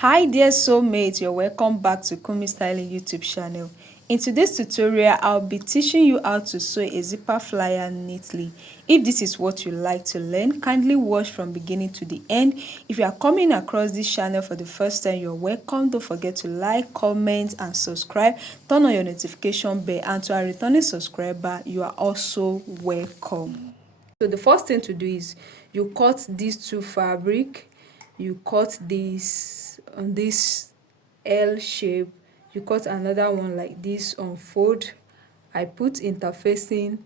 Hi dear soulmates, you're welcome back to Kunmi Styling YouTube channel. In today's tutorial, I'll be teaching you how to sew a zipper flyer neatly. If this is what you like to learn, kindly watch from beginning to the end. If you are coming across this channel for the first time, you're welcome. Don't forget to like, comment and subscribe. Turn on your notification bell, and to our returning subscriber, you are also welcome. So the first thing to do is you cut these two fabric, you cut this on this L shape, you cut another one like this on fold. I put interfacing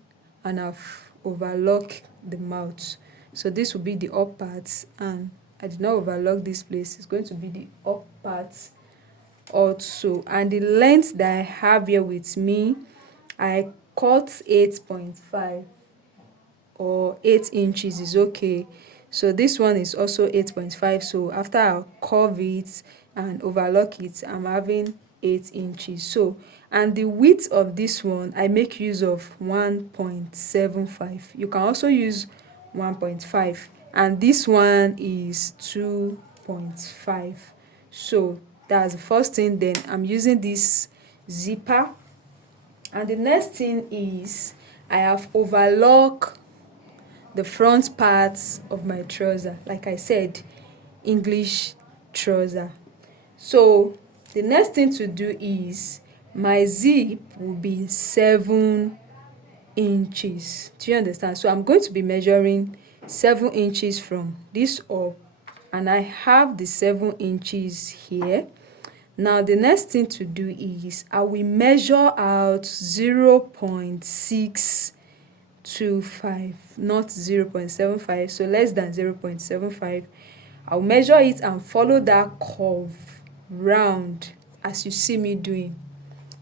and I've overlocked the mouth. So this will be the up part, and I did not overlock this place. It's going to be the up part also. And the length that I have here with me, I cut 8.5 or 8 inches is okay. So this one is also 8.5. So after I curve it and overlock it, I'm having 8 inches. So, and the width of this one, I make use of 1.75. You can also use 1.5, and this one is 2.5. So that's the first thing. Then I'm using this zipper, and the next thing is I have overlocked the front parts of my trouser. Like I said, English trouser. So the next thing to do is my zip will be 7 inches. Do you understand? So I'm going to be measuring 7 inches from this up, and I have the 7 inches here. Now the next thing to do is I will measure out 0.625, not 0.75, so less than 0.75. I'll measure it and follow that curve round as you see me doing.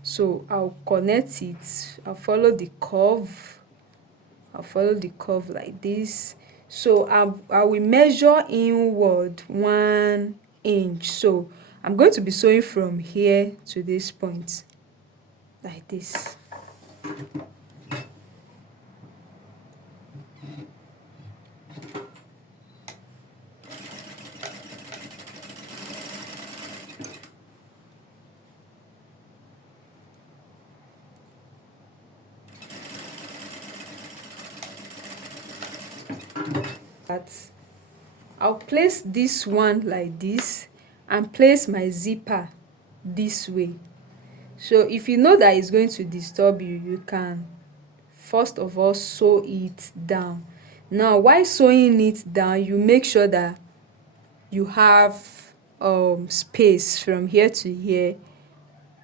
So I'll connect it, I'll follow the curve, like this. So I will measure inward 1 inch. So I'm going to be sewing from here to this point like this. I'll place this one like this and place my zipper this way. So if you know that it's going to disturb you, you can first of all sew it down. Now while sewing it down, you make sure that you have space from here to here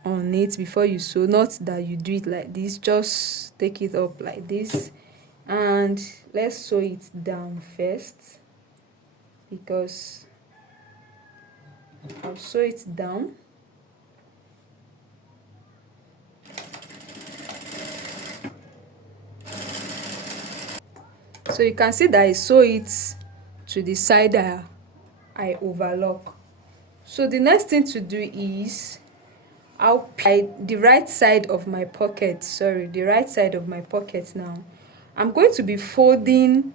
on it before you sew. Not that you do it like this, just take it up like this, and let's sew it down first, because I'll sew it down. So you can see that I sew it to the side that I overlock. So the next thing to do is I'll the right side of my pocket, the right side of my pocket. Now I'm going to be folding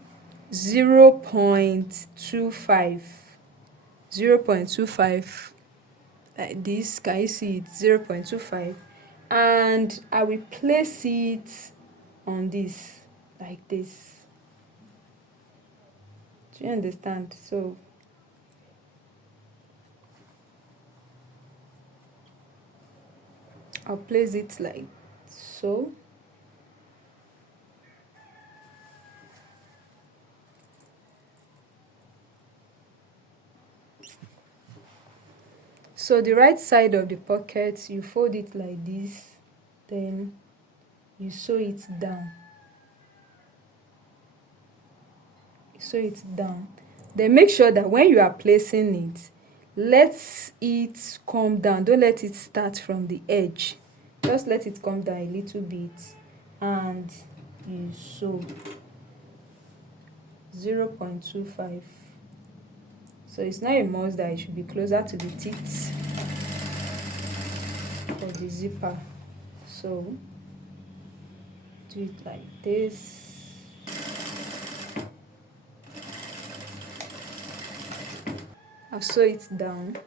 0.25 like this. Can you see it? 0.25, and I will place it on this like this. Do you understand? So I'll place it like so. So the right side of the pocket, you fold it like this, then you sew it down. Then make sure that when you are placing it, let it come down. Don't let it start from the edge. Just let it come down a little bit, and you sew 0.25. So it's not a must that it should be closer to the teeth of the zipper. So do it like this. I'll sew it down.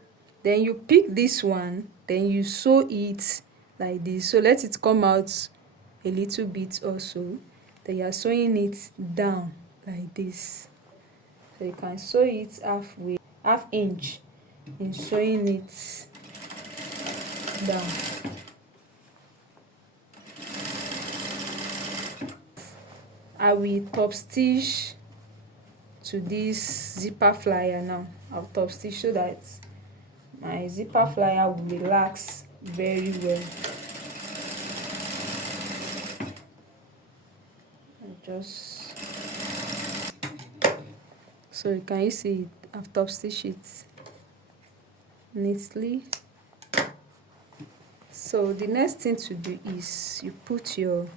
Then you pick this one, then you sew it like this. So let it come out a little bit also. Then you are sewing it down like this. So you can sew it halfway, half inch in sewing it down. I will top stitch to this zipper flyer now. I'll top stitch so that my zipper flyer will relax very well. Just so you can see it, I've top stitched it neatly. So the next thing to do is you put your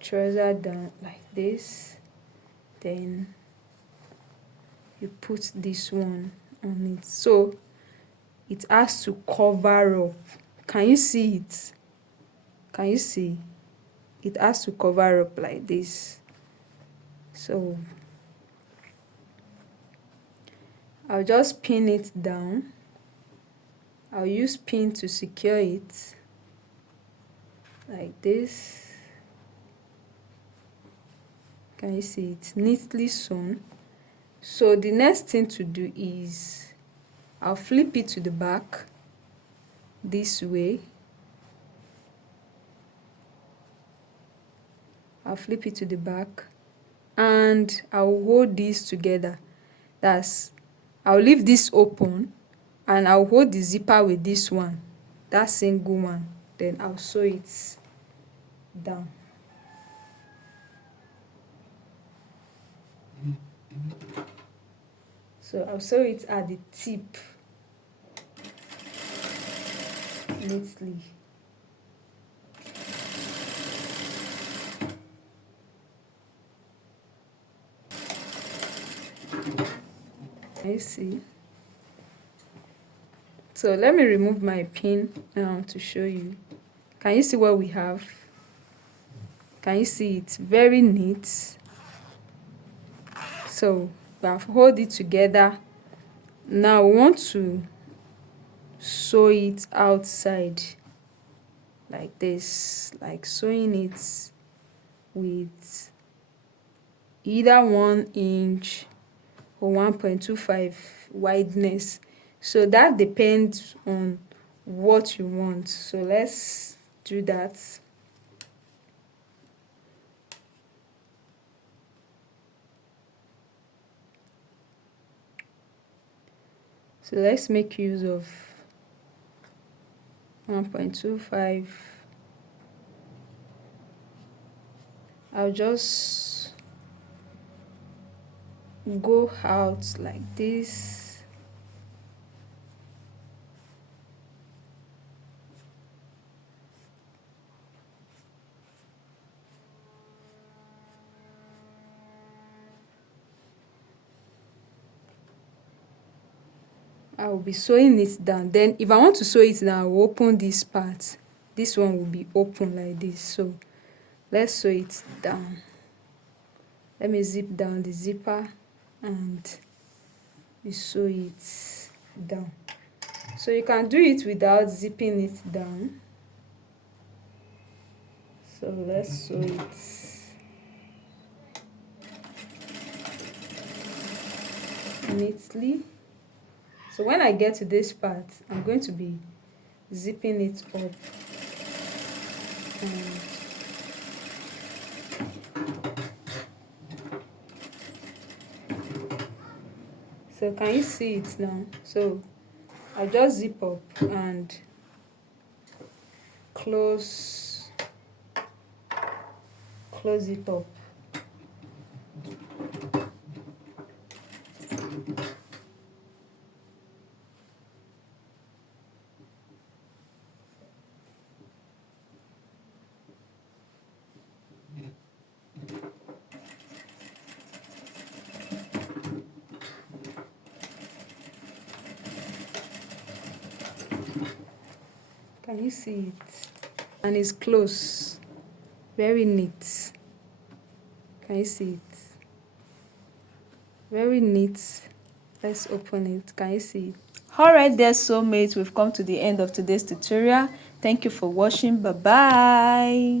trouser down like this, then you put this one on it, so it has to cover up. Can you see it? Can you see? It has to cover up like this. So I'll just pin it down. I'll use pin to secure it like this. Can you see it? Neatly sewn. So the next thing to do is I'll flip it to the back this way. I'll flip it to the back and I'll hold these together. That's, I'll leave this open and I'll hold the zipper with this one, that single one. Then I'll sew it down. So I'll sew it at the tip neatly. Can you see? So let me remove my pin to show you. Can you see what we have? Can you see it? Very neat. So we have hold it together. Now we want to sew it outside like this, like sewing it with either 1 inch or 1.25 wideness. So that depends on what you want. So let's do that. So let's make use of 1.25. I'll just go out like this. I will be sewing it down. Then if I want to sew it down, I will open this part. This one will be open like this. So let's sew it down. Let me zip down the zipper and we sew it down. So you can do it without zipping it down. So let's sew it. Neatly. So when I get to this part, I'm going to be zipping it up. And so can you see it now? So I just zip up and close it up. Can you see it? And it's close. Very neat. Can you see it? Very neat Let's open it. Can you see? Alright there, soulmates, we've come to the end of today's tutorial. Thank you for watching. Bye bye.